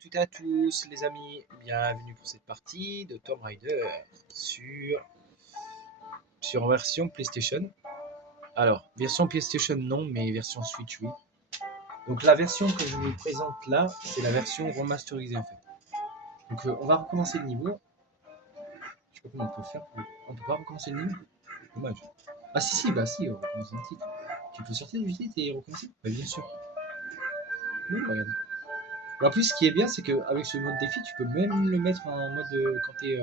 toutes et à tous les amis, bienvenue pour cette partie de Tomb Raider sur version PlayStation. Alors, version PlayStation non, mais version Switch oui. Donc la version que je vous présente là, c'est la version remasterisée en fait. Donc on va recommencer le niveau. Je sais pas comment on peut faire. On peut pas recommencer le niveau. Dommage. Ah si, bah si, on recommence le titre. Tu peux sortir du titre et recommencer? Bah bien sûr. Oui, regarde. En plus, ce qui est bien, c'est qu'avec ce mode défi, tu peux même le mettre en mode quand t'es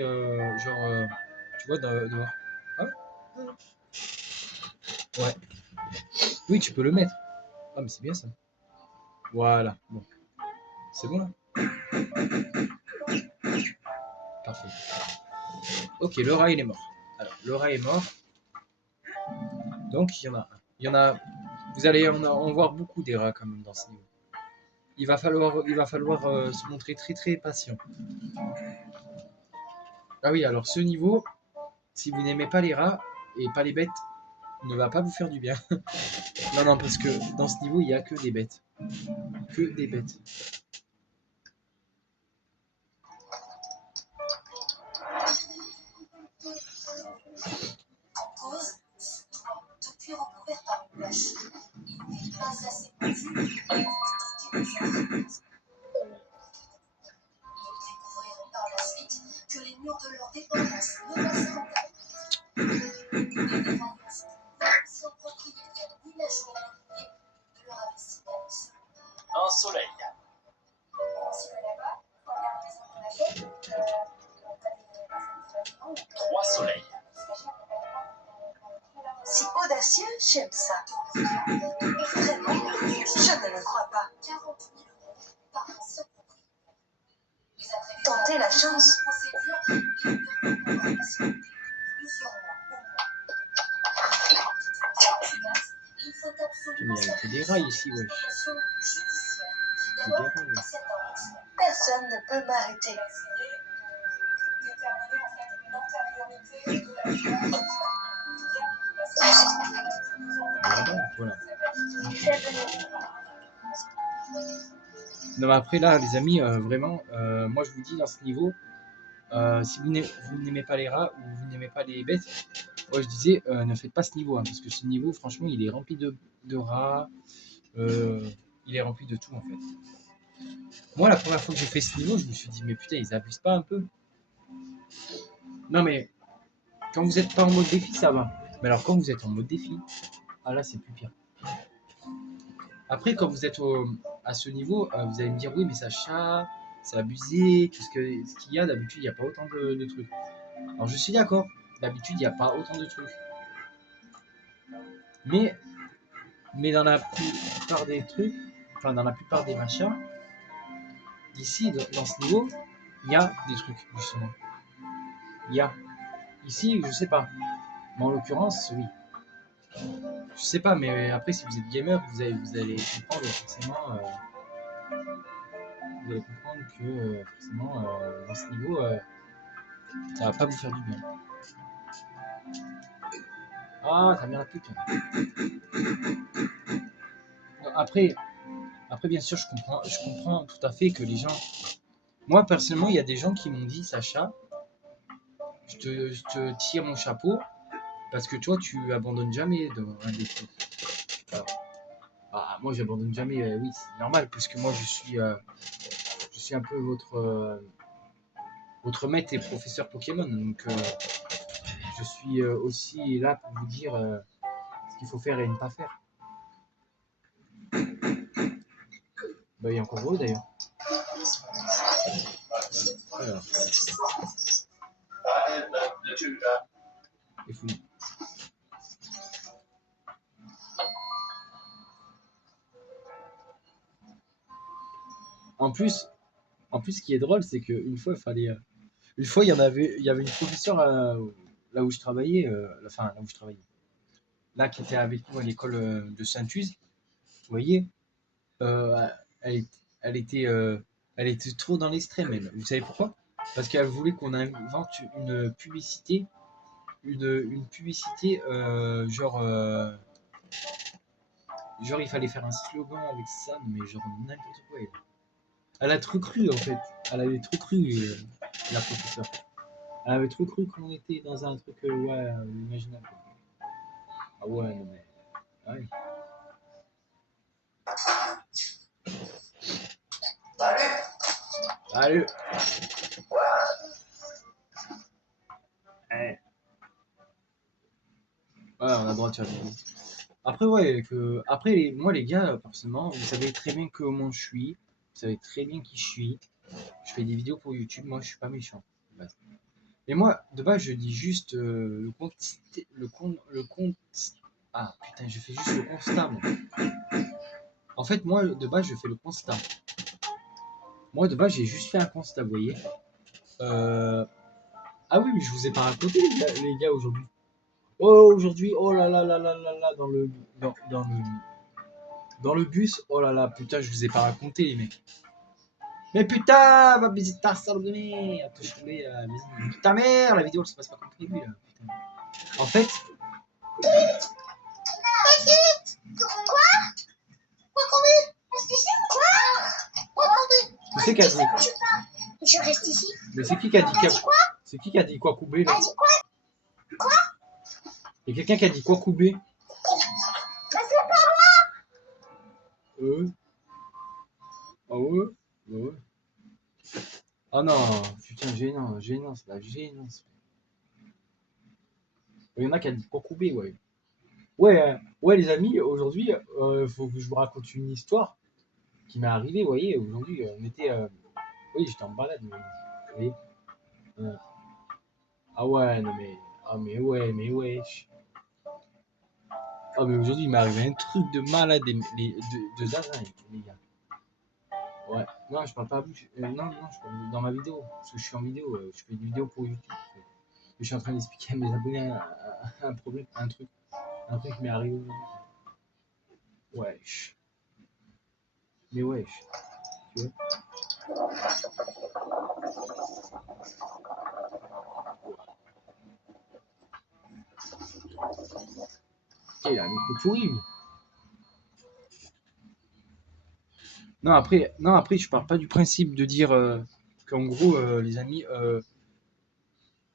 genre, tu vois, dehors. Ah, ouais. Oui, tu peux le mettre. Ah, mais c'est bien ça. Voilà. Bon, c'est bon là. Parfait. Ok, le rat il est mort. Alors, le rat est mort. Donc, il y en a un. Il y en a. Vous allez en voir beaucoup des rats quand même dans ce niveau. Il va falloir se montrer très très patient. Ah oui, alors ce niveau, si vous n'aimez pas les rats et pas les bêtes, ne va pas vous faire du bien. Non, non, parce que dans ce niveau, il n'y a que des bêtes. Que des bêtes. Un soleil. Trois soleils. Si audacieux, j'aime ça. Vraiment, je ne le crois pas. Tentez la chance. Mais il y a que des rats ici, wesh. Que des rats, wesh. Personne ne peut m'arrêter. Voilà. Non, mais après là, les amis, vraiment, moi je vous dis dans ce niveau, si vous n'aimez pas les rats ou vous n'aimez pas les bêtes, moi je disais, ne faites pas ce niveau, hein, parce que ce niveau, franchement, il est rempli de rats, il est rempli de tout en fait. Moi, la première fois que j'ai fait ce niveau, je me suis dit, mais putain, ils abusent pas un peu? Non, mais quand vous n'êtes pas en mode défi, ça va. Mais alors, quand vous êtes en mode défi, ah là, c'est plus pire. Après, quand vous êtes à ce niveau, vous allez me dire, oui, mais Sacha, c'est abusé, ce qu'il y a, d'habitude, il n'y a pas autant de trucs. Alors, je suis d'accord, d'habitude, il n'y a pas autant de trucs. Mais dans la plupart des trucs, enfin, dans la plupart des machins, ici, dans ce niveau, il y a des trucs, justement. Il y a. Ici, je sais pas. Mais en l'occurrence, oui. Je sais pas, mais après, si vous êtes gamer, vous allez comprendre forcément. Vous allez comprendre que forcément, dans ce niveau, ça va pas vous faire du bien. Ah, t'as bien la pute. Après, bien sûr, je comprends tout à fait que les gens. Moi, personnellement, il y a des gens qui m'ont dit, Sacha, je te tire mon chapeau parce que toi, tu abandonnes jamais dans un des trucs. Alors, moi, j'abandonne jamais. Oui, c'est normal parce que moi, je suis un peu votre maître et professeur Pokémon. Donc, je suis aussi là pour vous dire ce qu'il faut faire et ne pas faire. Bah, il y a encore gros d'ailleurs. Alors. Et fou. En plus, ce qui est drôle, c'est qu'une fois, il fallait. Une fois, il y avait une professeure là où je travaillais, enfin là où je travaillais, là qui était avec nous à l'école de Saint-Uz. Vous voyez, euh, elle, elle était trop dans l'extrême. Vous savez pourquoi? Parce qu'elle voulait qu'on invente une publicité, genre Genre, il fallait faire un slogan avec ça, mais genre n'importe quoi. Elle a trop cru, en fait. Elle avait trop cru, la professeure. Elle avait trop cru qu'on était dans un truc, ouais, imaginable. Ah ouais, non mais. Ouais. Salut. Ouais. Ouais, on a le droit de faire des vidéos. Après, ouais, après, moi, les gars, personnellement, vous savez très bien comment je suis. Vous savez très bien qui je suis. Je fais des vidéos pour YouTube. Moi, je suis pas méchant. De base. Et moi, de base, je dis juste Ah, putain, je fais juste le constat, moi. En fait, moi, de base, je fais le constat. Moi, de base, j'ai juste fait un constat, vous voyez. Ah oui, mais je vous ai pas raconté, les gars aujourd'hui. Oh, aujourd'hui, oh là là là là là là, dans le bus, oh là là, putain, je vous ai pas raconté, les mecs. Mais putain, va baiser ta salope de merde. Je tombais, ta mère, la vidéo, elle se passe pas comme prévu, là. Putain. En fait, tu sais qui a dit Je reste ici. Mais c'est qui a dit C'est qui a dit quoi couper là Elle dit quoi? Il y a quelqu'un qui a dit quoi couper Ah ouais Ah ouais Ah non, putain, gênant, c'est la gênance. Il y en a qui a dit quoi couper, ouais. Ouais, ouais, les amis, aujourd'hui, faut que je vous raconte une histoire qui m'est arrivée, vous voyez, aujourd'hui, on était... Oui, j'étais en balade, vous voyez. Ah ouais, non mais... Ah mais ouais, mais wesh. Ah mais aujourd'hui, il m'est arrivé un truc de malade, de zinzin, les gars. Ouais, non, je parle pas à vous. Non, je parle dans ma vidéo. Parce que je suis en vidéo, je fais des vidéos pour YouTube. En fait. Je suis en train d'expliquer à mes abonnés un problème, un truc qui m'est arrivé aujourd'hui. Wesh. Mais wesh. Tu vois il a un micro pourri, lui. Non, après, je pars pas du principe de dire qu'en gros, les amis,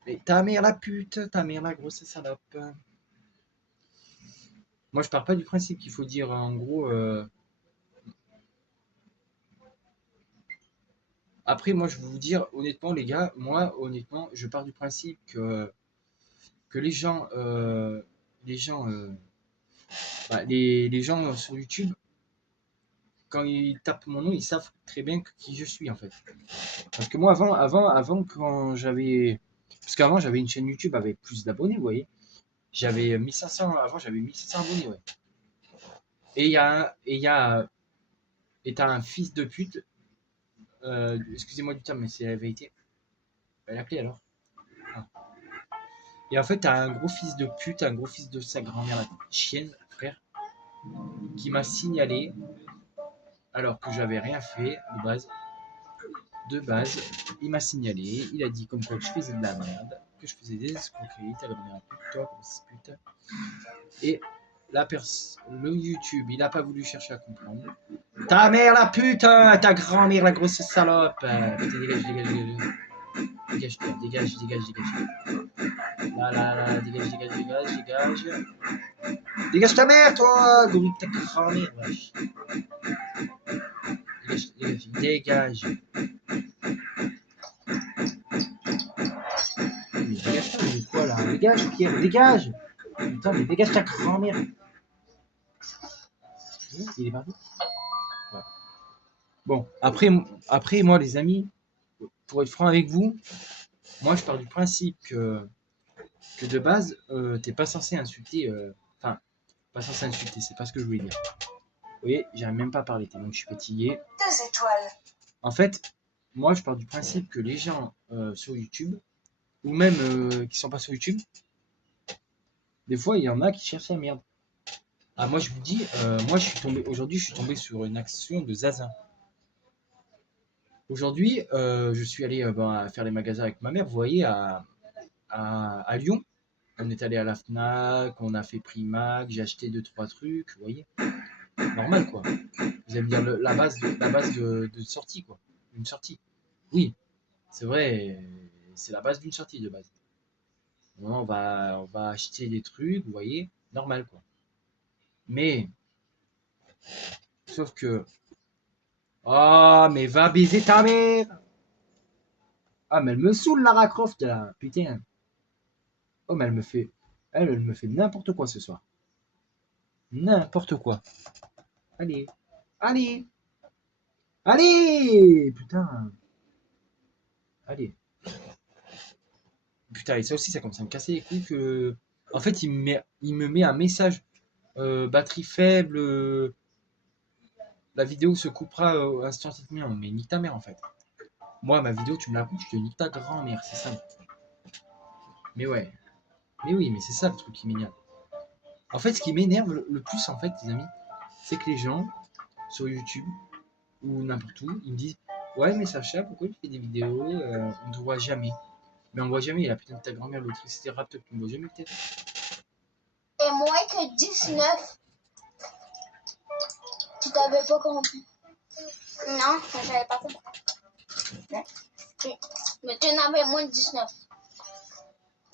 mais ta mère la pute, ta mère la grosse salope. Moi, je pars pas du principe qu'il faut dire en gros. Après, moi, je vais vous dire honnêtement, les gars, moi, honnêtement, je pars du principe que les gens, les gens sur YouTube, quand ils tapent mon nom, ils savent très bien qui je suis en fait. Parce que moi, avant quand j'avais, parce qu'avant j'avais une chaîne YouTube avec plus d'abonnés, vous voyez. J'avais 1500, avant j'avais 1500 abonnés, ouais. Et il y a, un- et il y a, et t'as un fils de pute, excusez-moi du terme, mais c'est la vérité. Elle a appelé alors. Ah. Et en fait, t'as un gros fils de pute, un gros fils de sa grand-mère, la chienne, frère, qui m'a signalé alors que j'avais rien fait de base. De base, il m'a signalé, il a dit comme quoi que je faisais de la merde, que je faisais des escroqueries, t'as donné un pute, toi, comme si putain. Et le YouTube, il a pas voulu chercher à comprendre. Ta mère la putain, ta grand-mère la grosse salope. Putain, dégage, toi, dégage. Là, dégage. Dégage ta mère, toi, gorille ta grand-mère, wesh. Dégage. Mais dégage pas, mais quoi là? Dégage, Pierre, dégage! Putain, mais dégage ta grand-mère! Il est parti? Ouais. Bon, après, moi, les amis, pour être franc avec vous, moi, je pars du principe que de base, t'es pas censé insulter. Enfin, pas censé insulter, c'est pas ce que je voulais dire. Vous voyez, j'arrive même pas à parler, tellement que je suis fatigué. 2 étoiles. En fait, moi, je pars du principe que les gens sur YouTube, ou même qui sont pas sur YouTube, des fois, il y en a qui cherchent la merde. Ah, moi, je vous dis, moi, aujourd'hui, je suis tombé sur une action de Zaza. Aujourd'hui, je suis allé faire les magasins avec ma mère, vous voyez, à Lyon. On est allé à la Fnac, on a fait Primac, j'ai acheté 2-3 trucs, vous voyez. Normal, quoi. Vous allez me dire la base de sortie, quoi. Une sortie. Oui, c'est vrai, c'est la base d'une sortie de base. On va acheter des trucs, vous voyez, normal, quoi. Mais, sauf que... Oh, mais va baiser ta mère! Ah, mais elle me saoule, Lara Croft, là. Putain. Oh, mais elle me fait... Elle me fait n'importe quoi ce soir. N'importe quoi. Allez. Allez. Allez. Putain. Allez. Putain, et ça aussi, ça commence à me casser les couilles que... En fait, il me met un message. Batterie faible. La vidéo se coupera instantanément. Mais nique ta mère, en fait. Moi, ma vidéo, tu me la coupes, je te nique ta grand-mère. C'est ça. Mais ouais. Mais oui, mais c'est ça le truc qui m'énerve. En fait, ce qui m'énerve le plus, en fait, les amis, c'est que les gens, sur YouTube, ou n'importe où, ils me disent « Ouais, mais Sacha, pourquoi tu fais des vidéos on ne te voit jamais. » Mais on ne voit jamais, la putain de ta grand-mère, l'autrice rap, tu ne me vois jamais, peut-être. Et moins que 19. Tu t'avais pas compris. Non, j'avais pas compris. Mais tu en avais moins de 19.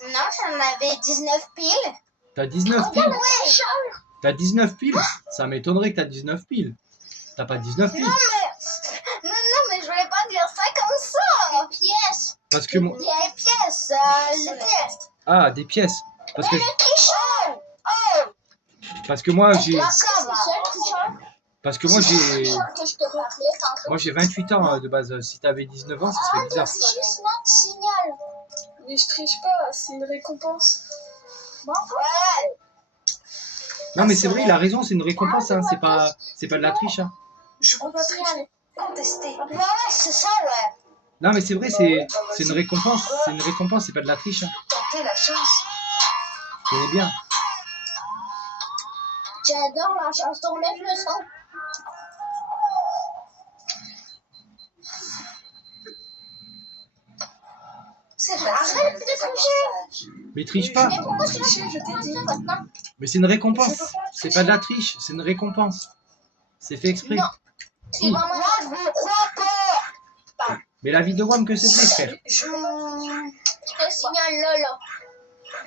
Non, j'en avais 19 piles. T'as 19 piles? Ouais, Charles. T'as 19 piles? Ça m'étonnerait que t'as 19 piles. T'as pas 19 piles? Non, mais je voulais pas dire ça comme ça. Des pièces. Parce que moi... Des pièces, les pièces. Ah, des pièces. Parce que, Le tricheur. Oh. parce que moi, j'ai... Ça va. Parce que moi, j'ai... Que je te rappelais tantôt. Moi, j'ai 28 ans de base. Si t'avais 19 ans, ce serait bizarre. C'est juste notre signal. Mais je triche pas, c'est une récompense. Ouais. Non, mais c'est vrai, il a raison, c'est une récompense, hein. C'est pas de la triche, hein. Je peux pas tricher. Contester. Ouais, c'est ça, ouais. Non, mais c'est vrai, c'est une récompense. C'est une récompense, c'est pas de la triche, hein. Tenter la chance. Je connais bien. J'adore la chanson, lève le son. C'est Arrête facile de de tricher. Mais triche pas. Mais pourquoi tu Tricher, je t'ai dit. maintenant? Mais c'est une récompense. C'est pas de la triche, c'est une récompense. C'est fait exprès. Non. C'est vraiment... Moi, je ne crois pas. Mais la vie de WAM que c'est fait, frère. Je te signale là.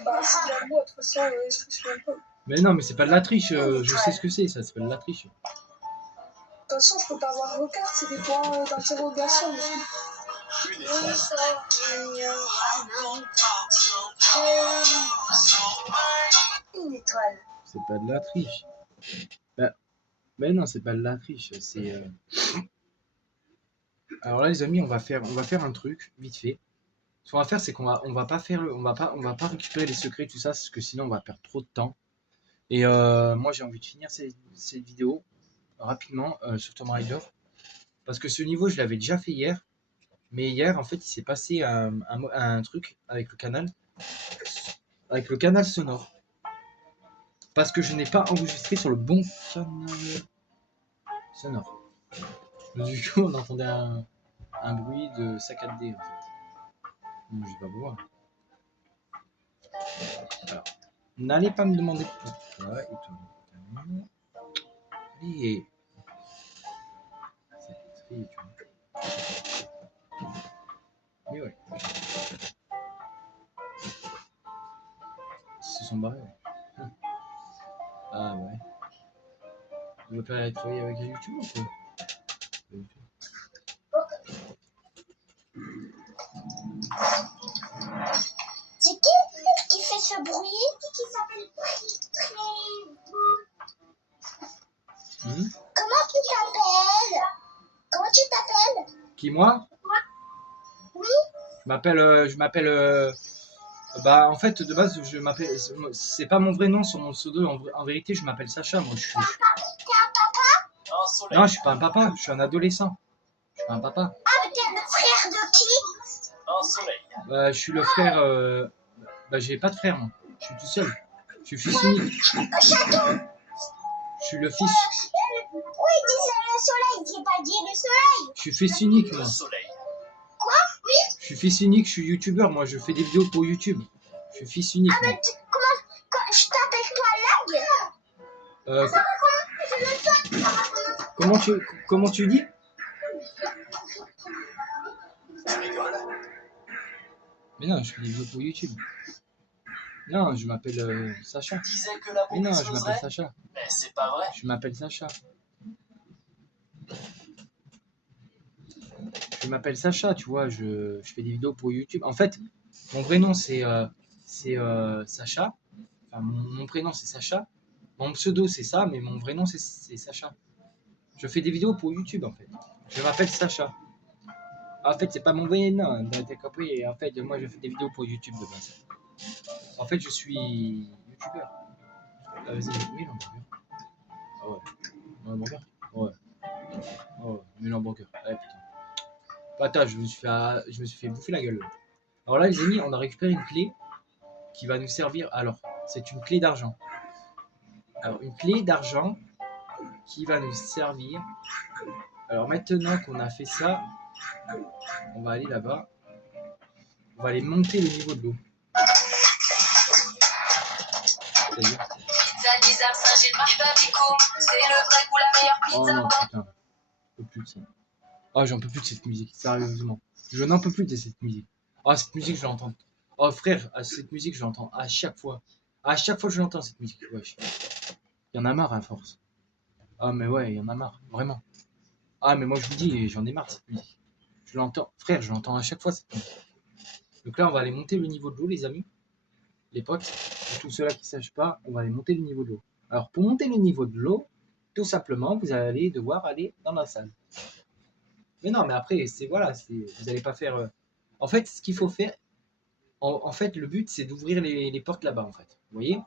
Bah, c'est la moi, de toute façon, je triche même pas. De Mais non, mais c'est pas de la triche. Je sais ce que c'est, ça s'appelle de la triche. toute façon, je peux pas avoir vos cartes, c'est des points d'interrogation. Une étoile. Une étoile. C'est pas de la triche. Bah, mais non, c'est pas de la triche. C'est. Alors là, les amis, on va faire un truc vite fait. Ce qu'on va faire, c'est on va pas faire on va pas récupérer les secrets tout ça, parce que sinon on va perdre trop de temps. Et moi, j'ai envie de finir cette vidéo rapidement sur Tomb Raider, parce que ce niveau, je l'avais déjà fait hier. Mais hier, en fait, il s'est passé un truc avec le canal sonore. Parce que je n'ai pas enregistré sur le bon canal sonore. Du coup, on entendait un bruit de saccade en fait. Donc, je vais pas voir. Alors, n'allez pas me demander pourquoi. Et toi, allez. C'est écrit, tu vois. Mais ouais. Ils se sont barrés. Ouais. Ah ouais. Tu veux pas aller travailler avec les youtubeurs ou quoi? C'est qui fait ce bruit? Qui s'appelle Comment tu t'appelles? Comment tu t'appelles? Qui, moi? Oui. Je m'appelle. Bah, en fait, de base, je m'appelle. C'est pas mon vrai nom sur mon pseudo. En vérité, je m'appelle Sacha. Moi, je suis. Un soleil. Non, je suis pas un papa. Je suis un adolescent. Je suis pas un papa. Ah, mais t'es le frère de qui? Un soleil. Je suis le frère. Bah, j'ai pas de frère, moi. Je suis tout seul. Je suis fils unique. Je suis le fils. Oui, dis le soleil, j'ai pas dit le soleil. Je suis fils unique, Le moi. soleil. Je suis fils unique. Je suis youtubeur. Moi, je fais des vidéos pour YouTube. Je suis fils unique. Ah, Moi. mais comment je t'appelle toi Lag? Euh, Je le Comment tu dis? Tu rigoles? Mais non, je fais des vidéos pour YouTube. Non, je m'appelle Sacha. Tu disais que la Mais non, bombe je m'appelle exploserait? Sacha. Mais c'est pas vrai. Je m'appelle Sacha. Je m'appelle Sacha, tu vois, je fais des vidéos pour YouTube. En fait, mon vrai nom c'est Sacha. Enfin, mon prénom c'est Sacha. Mon pseudo c'est ça, mais mon vrai nom c'est Sacha. Je fais des vidéos pour YouTube en fait. Je m'appelle Sacha. En fait, c'est pas mon vrai nom, t'as compris. En fait, moi je fais des vidéos pour YouTube de base. En fait, je suis youtubeur. Vas-y, mets l'hamburger. Ah ouais. L'hamburger. Ouais. Oh, mets l'hamburger. Ouais, putain. Attends, je me suis fait bouffer la gueule. Alors là, les amis, on a récupéré une clé qui va nous servir. Alors, c'est une clé d'argent. Alors, une clé d'argent qui va nous servir. Alors, maintenant qu'on a fait ça, on va aller là-bas. On va aller monter le niveau de l'eau. C'est-à-dire. Pizza Nizar Saint-Gilles, Babico, c'est le vrai goût, la meilleure Oh pizza. non, putain. J'en peux plus de ça. Oh, j'en peux plus de cette musique, sérieusement. Je n'en peux plus de cette musique. Oh, cette musique, je l'entends. Oh, frère, cette musique, je l'entends à chaque fois. À chaque fois que je l'entends, cette musique. Wesh. Il y en a marre, à force. Ah, mais ouais, il y en a marre, vraiment. Ah, mais moi, je vous dis, j'en ai marre de cette musique. Je l'entends, frère, je l'entends à chaque fois, cette musique. Donc là, on va aller monter le niveau de l'eau, les amis. Les potes. Pour tous ceux-là qui ne sachent pas, on va aller monter le niveau de l'eau. Alors, pour monter le niveau de l'eau, tout simplement, vous allez devoir aller dans la salle. Mais non, mais après, vous n'allez pas faire. En fait, ce qu'il faut faire, en fait, le but, c'est d'ouvrir les portes là-bas, en fait. Vous voyez?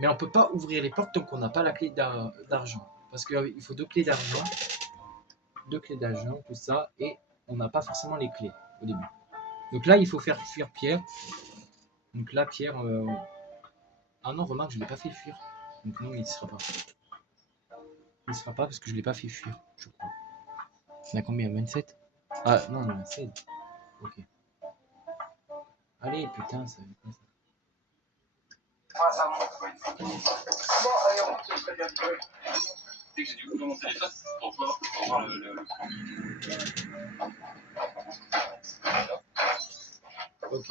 Mais on peut pas ouvrir les portes tant qu'on n'a pas la clé d'argent. Parce qu'il faut 2 clés d'argent. 2 clés d'argent, tout ça. Et on n'a pas forcément les clés au début. Donc là, il faut faire fuir Pierre. Donc là, Pierre. Ah non, remarque, je ne l'ai pas fait fuir. Donc non, il ne sera pas. Il ne sera pas parce que je ne l'ai pas fait fuir, je crois. On a combien? 27? Ah non, on a 16. Ok. Allez, putain, ça va pas ça. Dès que j'ai du coup dans mon téléphone pour voir le Ok.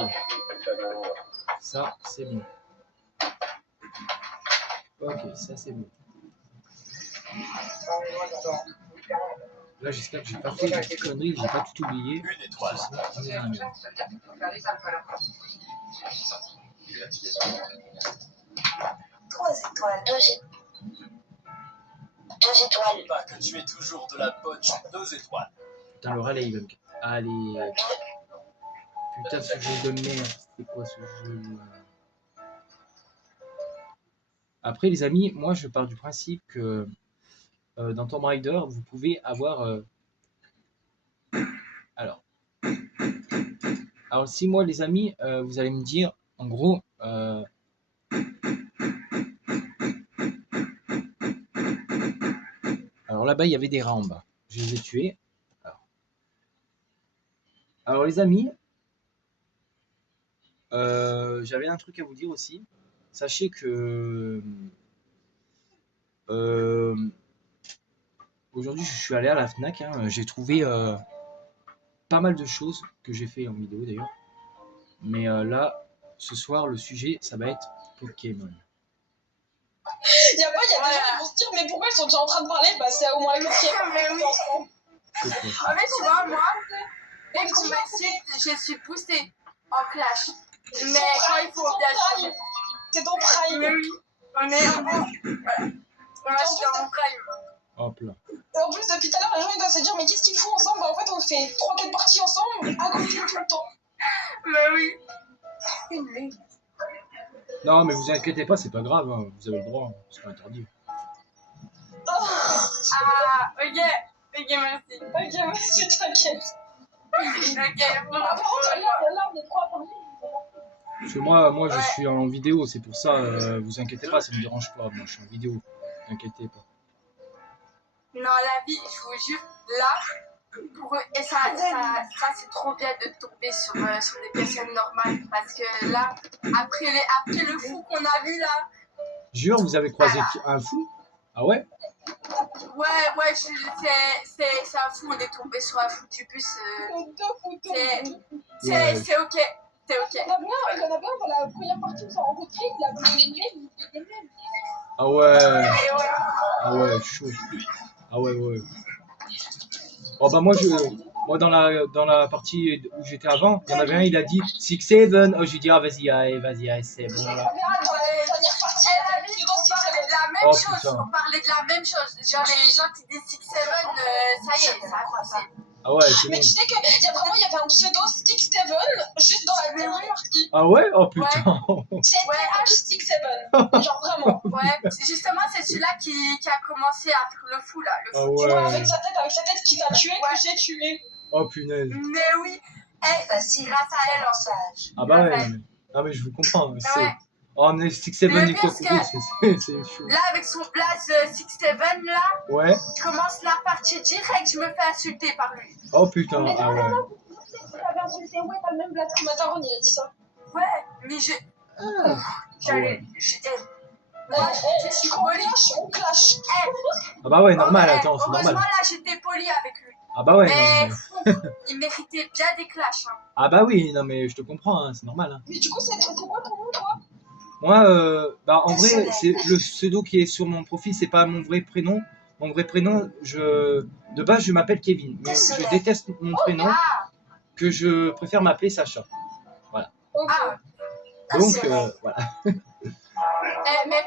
Ça, c'est bon. Ok, ça, c'est bon. Là, j'espère que j'ai pas fait de conneries, que j'ai pas tout oublié. Une étoile. Sinon, on est dans la merde. 3 étoiles. 2 étoiles. Pas que tu es toujours de la bonne 2 étoiles. Putain, le relais, il va me... Allez. Putain, ce jeu de merde. C'était quoi ce jeu? Après, les amis, moi, je pars du principe que dans Tomb Raider, vous pouvez avoir... Alors, si moi, les amis, vous allez me dire, en gros... Alors là-bas, il y avait des rats en bas. Je les ai tués. Alors les amis, j'avais un truc à vous dire aussi. Sachez que aujourd'hui, je suis allé à la Fnac. Hein, j'ai trouvé pas mal de choses que j'ai fait en vidéo d'ailleurs. Mais là, ce soir, le sujet, ça va être Pokémon. Il y a des gens qui vont se dire, mais pourquoi ils sont déjà en train de parler? Bah, c'est au moins le qui Mais oui. C'est quoi? En fait, tu vois, moi, dès qu'on m'excite, je suis poussée en clash. Mais quand il faut bien. C'est ton prime. Mais oui, on est en bon. Moi, je suis en prime. Hop là. Et en plus, depuis tout à l'heure, les gens ils doivent se dire, mais qu'est-ce qu'ils font ensemble? Bah, en fait, on fait 3-4 parties ensemble, à côté tout le temps. Mais oui. Une lune. Non, mais vous inquiétez pas, c'est pas grave. Hein, vous avez le droit. Hein, c'est pas interdit. Ah, ok. Ok, merci. Ok, merci, t'inquiète. Ok, bon. Ah, par contre, là, on est 3 parties. Parce que moi, je suis en vidéo, c'est pour ça, vous inquiétez pas, ça me dérange pas. Moi, je suis en vidéo, vous inquiétez pas. Non, la vie, je vous jure, là, pour eux, et ça c'est trop bien de tomber sur des personnes normales. Parce que là, après le fou qu'on a vu là. Jure, vous avez croisé un fou? Ah ouais? Ouais, c'est un fou, on est tombé sur un fou du bus. Deux photos. Ouais. C'est ok. C'est ok. Il y en a bien dans la première partie où ils sont rencontrés, il a voulu les mêmes, il était les mêmes. Ah ouais. Et ouais. Ah ouais, chaud. Ah ouais, ouais. Oh bah moi dans la partie où j'étais avant, il y en avait un, il a dit 6-7. Oh j'ai dit ah vas-y, c'est bon là. Dans la dernière partie, Elle a il dit est qu'on dans parlait de la même Oh, chose. putain. On parlait de la même chose. Genre les gens qui disent 6-7, ça y est, ça a commencé. Ah ouais, c'est Mais bon. tu sais qu'il y avait un pseudo Stick Steven juste dans la dernière partie. Ah ouais? Oh putain. C'était Ouais. Stick Steven. Genre vraiment. Ouais, justement, c'est celui-là qui a commencé à faire le fou là. Le Ah fou. Ouais, ouais. avec sa tête qui t'a tué, Ouais. que j'ai tué. Oh punaise. Mais oui, Facile, grâce à elle, en sage. Ah bah ouais. Ouais. Ah mais je vous comprends. Ah C'est... ouais. Oh mais 6-7 Le et pire, quoi c'est courir, que- c'est chaud. Là, avec son place 6-7 là, Ouais. je commence la partie direct, je me fais insulter par lui. Oh putain. Ah ouais. Tu l'avais insulté, ouais, t'as le même blague que Mataron, il a dit ça. Ouais, mais je. Ah J'allais. Moi, je suis polie. On clash. Ah bah ouais, normal, Oh, attends, c'est heureusement, normal. là, j'étais polie avec lui. Ah bah ouais, Mais non, mais... il méritait bien des clashs. Hein. Ah bah oui, non mais je te comprends, hein, c'est normal. Hein. Mais du coup, c'est quoi ton nom, toi? Moi, bah en vrai, c'est le pseudo qui est sur mon profil, c'est pas mon vrai prénom. Mon vrai prénom, de base, je m'appelle Kevin, mais je déteste mon prénom, Ah, que je préfère m'appeler Sacha. Ok. ah. Donc voilà. Mais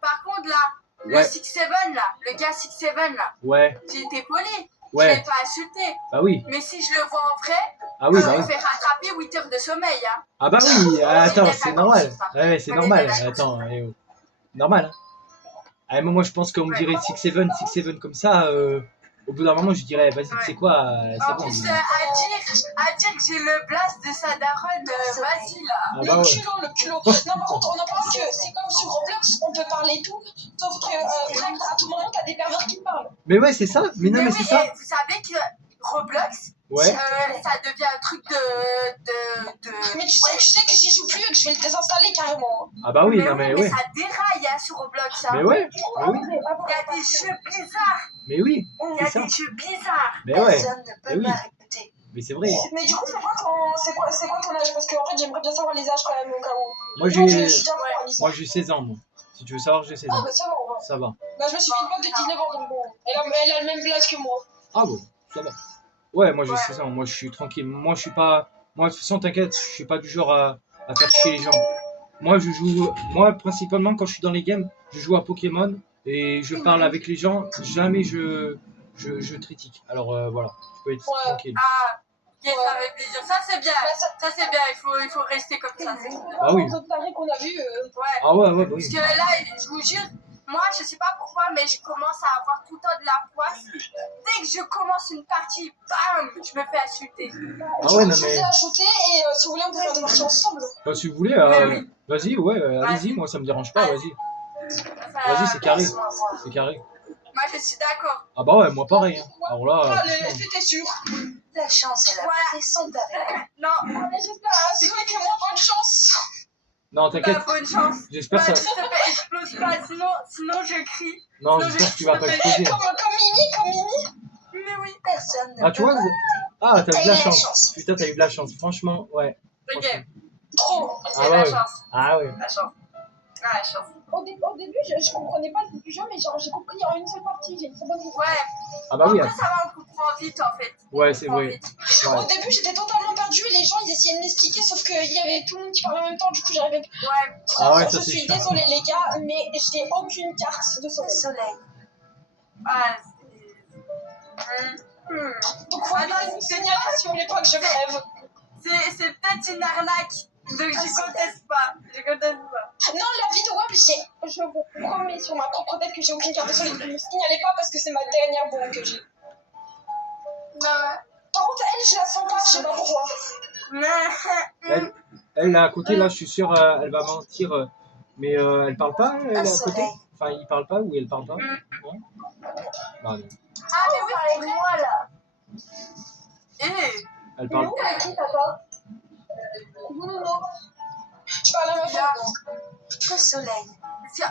par contre là, le Ouais. 6-7 là, le gars 6-7 là, Ouais, j'ai été poli. Je ouais, l'ai pas insulté. bah oui. Mais si je le vois en vrai, Ah oui, je bah me oui. fais rattraper 8 heures de sommeil. Hein. Ah bah oui, attends, bien c'est d'accord normal. sur ça. Ouais, c'est On est normal. bien d'accord Attends, normal. Hein. Ah, moi, je pense qu'on me dirait 6-7 comme ça. Au bout d'un moment, je dirais, vas-y, tu sais quoi, c'est En bon. plus, à dire que j'ai le blast de sa daronne, vas-y là. Ah bah ouais. Le culot. Non, par contre, on en parle que c'est comme sur Roblox, on peut parler tout, sauf que direct, à tout moment, t'as des pervers qui parlent. Mais ouais, c'est ça. Mais non, mais oui, c'est ça. et vous savez que Roblox, Ouais. ça devient un truc de... Mais tu sais que j'y joue plus et que je vais le désinstaller carrément. Ah bah oui, mais non, oui, mais mais ouais. ça déraille hein, sur Roblox. Hein. Mais ouais, mais oui, Il y a des jeux bizarres. mais oui, Il y c'est a ça. des jeux bizarres. Mais ouais, Personne ne mais peut oui. m'arrêter. mais c'est vrai. Mais du coup, c'est quoi ton âge? Parce qu'en fait, j'aimerais bien savoir les âges quand même au cas où. Moi, Non, je j'ai suis bien pour Alice. moi, j'ai 16 ans, moi. Si tu veux savoir, j'ai 16 Ah ans. bah ça va, on va. Ça va. Bah je me suis fait une pote de 19 ans donc bon. Elle a le même blase que moi. Ah bon, ça va. Ouais, moi j'ai Ouais. 16 ans, moi je suis tranquille. Moi je suis pas. Moi de toute façon, t'inquiète, je suis pas du genre à faire chier les gens. Moi je joue. Moi principalement quand je suis dans les games, je joue à Pokémon et je parle avec les gens. Jamais je critique. Alors voilà, tu peux être Ouais. tranquille. Ah, ok, Ouais. ça fait plaisir. Ça, c'est bien. Bah, Ça, c'est bien. Il faut rester comme ça. C'est cool. Ah oui. Les autres tarés qu'on a vus. Ouais. Ah ouais, ouais, bah Parce oui. que là, je vous jure, moi, je sais pas pourquoi, mais je commence à avoir tout le temps de la poisse. Dès que je commence une partie, bam, je me fais insulter. Ah ouais, non Je vous mais. ai ajouté et si vous voulez, on peut faire des parties ensemble. Bah, si vous voulez, Mais oui. vas-y, ouais, allez-y, Vas-y. moi ça me dérange pas, vas-y. Ça- Vas-y, c'est carré. Laisse-moi voir. C'est carré. Moi, je suis d'accord. Ah bah ouais, moi pareil. Hein. Alors là. Allez, franchement. c'était sûr. La chance et la Voilà. paix sont avec. Non, Allez, j'espère à celui qui est moins bonne chance. Non, t'inquiète, bah, bonne chance. j'espère S'il ça. te plaît, explose pas, sinon je crie. Non, Non, j'espère je- que tu vas pas exploser. Comme Mimi. Mais oui. Personne ne Ah, tu peut vois, m'arrêter. Ah, t'as eu de la eu la chance. chance. Putain, t'as eu de la chance. Franchement, ouais. Ok, Franchement. Trop. c'est Ah la ouais. chance. Ah ouais. La chance. Ah, la chance. Au début, je comprenais pas le but du jeu, mais genre, j'ai compris en une seule partie. J'ai une très bonne idée. Ouais. Ah bah oui. Après, ça va, on comprend vite en fait. Ouais, c'est On comprend vrai. vite. Ouais. Au début, j'étais totalement perdue et les gens ils essayaient de m'expliquer, sauf qu'il y avait tout le monde qui parlait en même temps, du coup, j'arrivais pas. Ouais. Ah ouais, ça, Je c'est suis chiant. désolée, les gars, mais j'ai aucune carte de Le soleil. soleil. Ah, Donc, faut Attends, une signaler si vous voulez pas que je crève. c'est peut-être une arnaque. Donc je conteste pas. Je conteste pas. Non, la vie de web, je vous promets sur ma propre tête que j'ai aucune carte de soleil. Ne me signalez pas parce que c'est ma dernière bombe que j'ai. Non. Par contre, elle, je la sens pas, je sais pas pourquoi. Elle, là, à côté, là, je suis sûr, elle va mentir. Mais elle parle pas, elle, Un à côté. soleil. Enfin, il parle pas ou elle parle pas. Non. Bah non. Ah, mais oui, c'est vrai. Moi là. Eh, Elle parle. Avec qui, papa? Non. Tu parles à ma femme, non? Le soleil.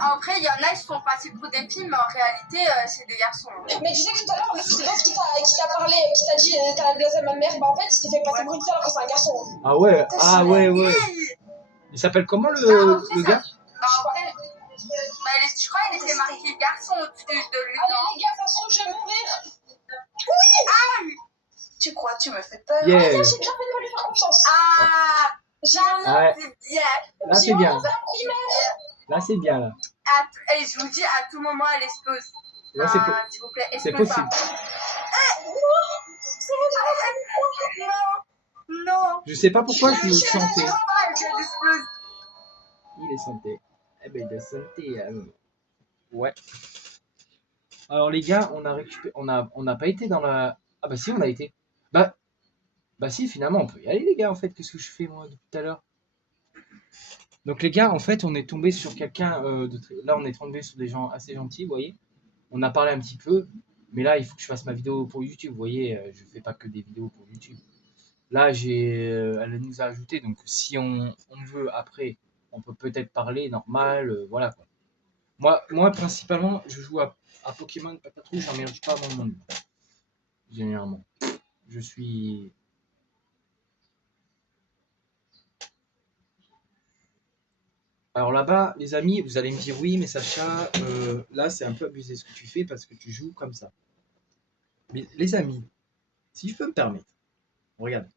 En vrai, il y en a, ils se font passer pour des filles, mais en réalité, c'est des garçons. Hein. Mais tu sais que tout à l'heure, le président qui t'a parlé, qui t'a dit t'as la blase à ma mère, bah en fait, il s'est fait passer pour une fille alors que c'est un garçon. Ah ouais, ouais. Il s'appelle comment le gars? Bah, en vrai, je crois qu'il était marqué garçon au-dessus de lui. Allez les gars, ça se trouve, je vais mourir. Tu crois, tu me fais peur. Yeah. J'ai bien fait de lui faire confiance. Ah, Ouais. c'est bien. Là c'est bien. Primaire. Là c'est bien là. Et je vous dis, à tout moment, elle explose. Là S'il vous plaît, c'est explose possible. Non. Je sais pas pourquoi je le sentais. Elle explose. Il est santé. Eh ben il est santé. Ouais. Alors les gars, on a récupéré, on n'a pas été dans la. Ah bah si, on a été. Bah si, finalement on peut y aller les gars en fait. Qu'est-ce que je fais moi depuis tout à l'heure? Donc les gars, en fait, on est tombé sur quelqu'un là, on est tombé sur des gens assez gentils, vous voyez. On a parlé un petit peu, mais là, il faut que je fasse ma vidéo pour YouTube, vous voyez. Je fais pas que des vidéos pour YouTube. Là, elle nous a ajouté, donc si on veut après, on peut peut-être parler normal, voilà quoi. Moi, principalement, je joue à Pokémon Patrouille, j'en mélange pas mon monde. Généralement. Je suis. Alors là-bas, les amis, vous allez me dire oui, mais Sacha, là c'est un peu abusé ce que tu fais parce que tu joues comme ça. Mais les amis, si je peux me permettre, regarde,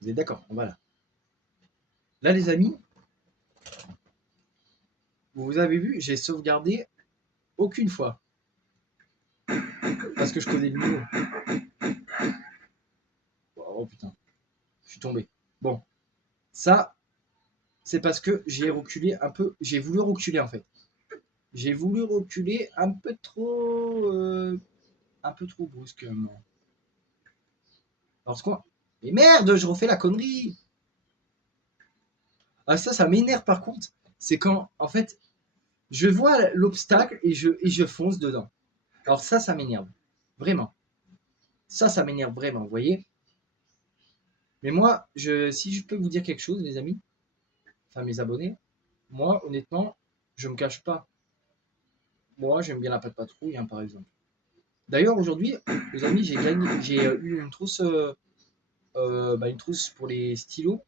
vous êtes d'accord, on va là. Là les amis, vous avez vu, j'ai sauvegardé aucune fois. Parce que je connais le niveau. Oh putain, je suis tombé. Bon, ça, c'est parce que j'ai reculé un peu, j'ai voulu reculer en fait. J'ai voulu reculer un peu trop brusquement. Parce quoi? Mais merde, je refais la connerie. Ah ça m'énerve par contre. C'est quand, en fait, je vois l'obstacle et je fonce dedans. Alors ça m'énerve. Vraiment. Ça m'énerve vraiment, vous voyez? Mais moi, si je peux vous dire quelque chose, les amis, enfin mes abonnés, moi, honnêtement, je me cache pas. Moi, j'aime bien la patte patrouille, hein, par exemple. D'ailleurs, aujourd'hui, les amis, j'ai eu une trousse, une trousse pour les stylos,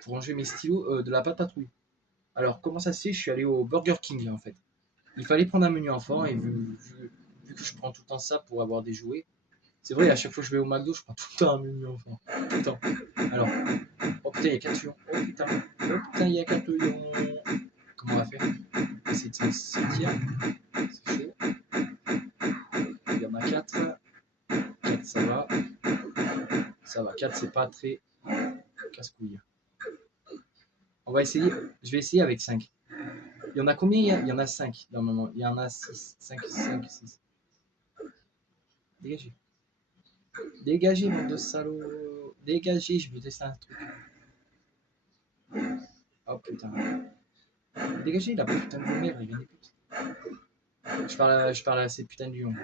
pour ranger mes stylos de la patte patrouille. Alors, comment ça se fait? Je suis allé au Burger King, en fait. Il fallait prendre un menu enfant, et vu que je prends tout le temps ça pour avoir des jouets, c'est vrai, à chaque fois que je vais au McDo, je prends tout le temps un menu enfant. Tout le temps. Alors, oh putain, il y a 4 lions. Oh putain, il y a 4 lions. Comment on va faire? Essayer de s'en sortir. C'est chaud. Il y en a 4. 4, ça va. Ça va. 4, c'est pas très casse-couille. On va essayer. Je vais essayer avec 5. Il y en a combien? Il y en a 5 normalement. Il y en a 6. 5, 6. Dégagez. Dégagez, bande de salauds. Dégagez, je veux tester un truc. Oh putain. Dégagez, la putain de merde, il vient des putes. Je parle à ces putains de lions.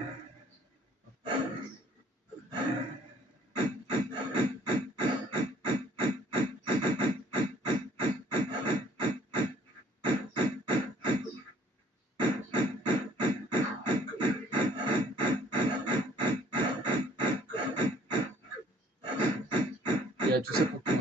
Il y a tout ça pour tout.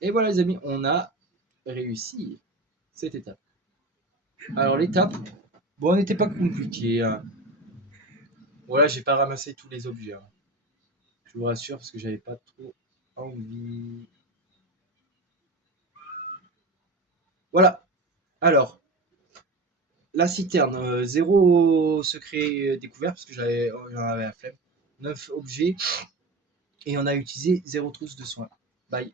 Et voilà les amis, on a réussi cette étape. Alors l'étape, bon, elle n'était pas compliquée. Hein. Voilà, j'ai pas ramassé tous les objets. Hein. Je vous rassure parce que j'avais pas trop envie. Voilà. Alors, la citerne, 0 secret découvert parce que j'en avais la flemme. 9 objets et on a utilisé 0 trousse de soins. Bye.